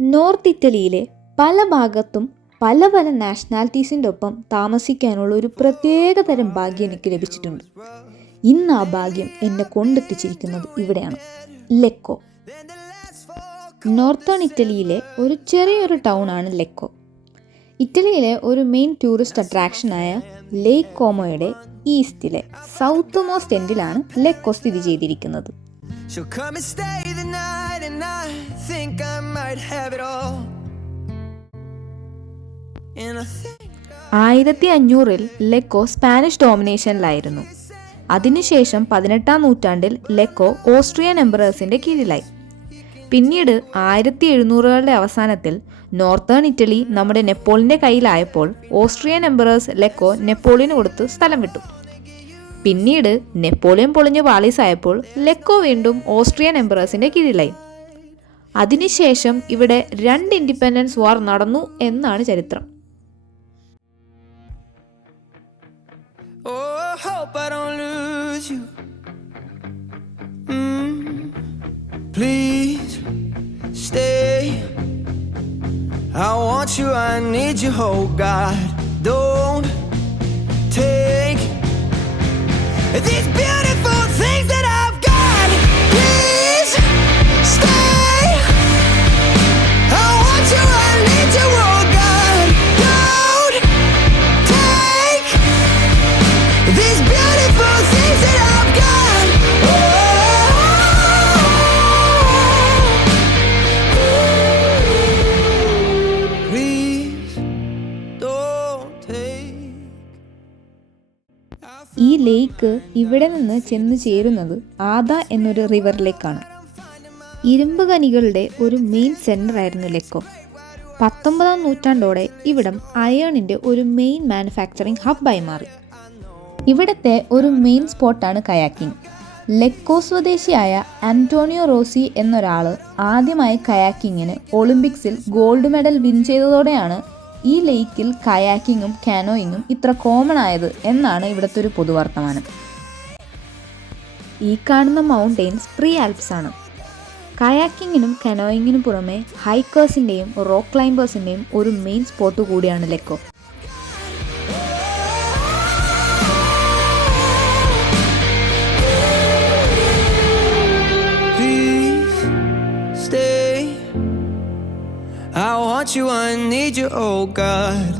North ഇറ്റലിയിലെ പല ഭാഗത്തും പല പല നാഷണാലിറ്റീസിൻ്റെ ഒപ്പം താമസിക്കാനുള്ള ഒരു പ്രത്യേക തരം ഭാഗ്യം എനിക്ക് ലഭിച്ചിട്ടുണ്ട്. ഇന്ന് ആ ഭാഗ്യം എന്നെ കൊണ്ടെത്തിച്ചിരിക്കുന്നത് ഇവിടെയാണ്, ലെക്കോ. നോർത്തേൺ ഇറ്റലിയിലെ ഒരു ചെറിയൊരു ടൗണാണ് ലെക്കോ. ഇറ്റലിയിലെ ഒരു മെയിൻ ടൂറിസ്റ്റ് അട്രാക്ഷനായ ലേക്ക് കോമോയുടെ ഈസ്റ്റിലെ സൗത്ത് മോസ്റ്റ് എൻഡിലാണ് ലെക്കോ സ്ഥിതി ചെയ്തിരിക്കുന്നത്. 1500-ൽ ലെക്കോ സ്പാനിഷ് ഡോമിനേഷനിലായിരുന്നു. അതിനുശേഷം 18-ാം നൂറ്റാണ്ടിൽ ലെക്കോ ഓസ്ട്രിയൻ എംപറേഴ്സിൻ്റെ കീഴിലായി. പിന്നീട് 1700-കളുടെ അവസാനത്തിൽ നോർത്തേൺ ഇറ്റലി നമ്മുടെ നെപ്പോളിയൻ്റെ കയ്യിലായപ്പോൾ ഓസ്ട്രിയൻ എംപറേഴ്സ് ലെക്കോ നെപ്പോളിയന് കൊടുത്ത് സ്ഥലം വിട്ടു. പിന്നീട് നെപ്പോളിയൻ പൊളിഞ്ഞ് പാളീസായപ്പോൾ ലെക്കോ വീണ്ടും ഓസ്ട്രിയൻ എംപറേഴ്സിൻ്റെ കീഴിലായി. അതിനുശേഷം ഇവിടെ 2 ഇൻഡിപെൻഡൻസ് വാർ നടന്നു എന്നാണ് ചരിത്രം. Hope I don't lose you. Please stay. I want you, I need you, oh God. Don't take these beautiful things that I've got. Please stay. I want you, I need you, oh God. Don't take these beautiful things that I've got. Please don't take. ഈ ലേക്ക് ഇവിടെ നിന്ന് ചെന്ന് ചേരുന്നത് ആദ എന്നൊരു റിവറിലേക്കാണ്. ഇരുമ്പ് ഖനികളുടെ ഒരു main centre ആയിരുന്നു ലെക്കോ. 19-ാം നൂറ്റാണ്ടോടെ ഇവിടം അയേണിൻ്റെ ഒരു മെയിൻ മാനുഫാക്ചറിങ് ഹബ്ബായി മാറി. ഇവിടുത്തെ ഒരു മെയിൻ സ്പോട്ടാണ് കയാക്കിംഗ്. ലെക്കോ സ്വദേശിയായ ആന്റോണിയോ റോസി എന്നൊരാൾ ആദ്യമായി കയാക്കിങ്ങിന് ഒളിമ്പിക്സിൽ ഗോൾഡ് മെഡൽ വിൻ ചെയ്തതോടെയാണ് ഈ ലേക്കിൽ കയാക്കിങ്ങും കാനോയിങ്ങും ഇത്ര കോമൺ ആയത് എന്നാണ് ഇവിടുത്തെ ഒരു പൊതുവർത്തമാനം. ഈ കാണുന്ന മൗണ്ടെയിൻസ് പ്രീ ആൽപ്സ് ആണ്. കയാക്കിങ്ങിനും കനോയിങ്ങിനും പുറമെ ഹൈക്കേഴ്സിൻ്റെയും റോക്ക് ക്ലൈംബേഴ്സിൻ്റെയും ഒരു മെയിൻ സ്പോട്ട് കൂടിയാണ് ലെക്കോ. I want you, I need you, oh God.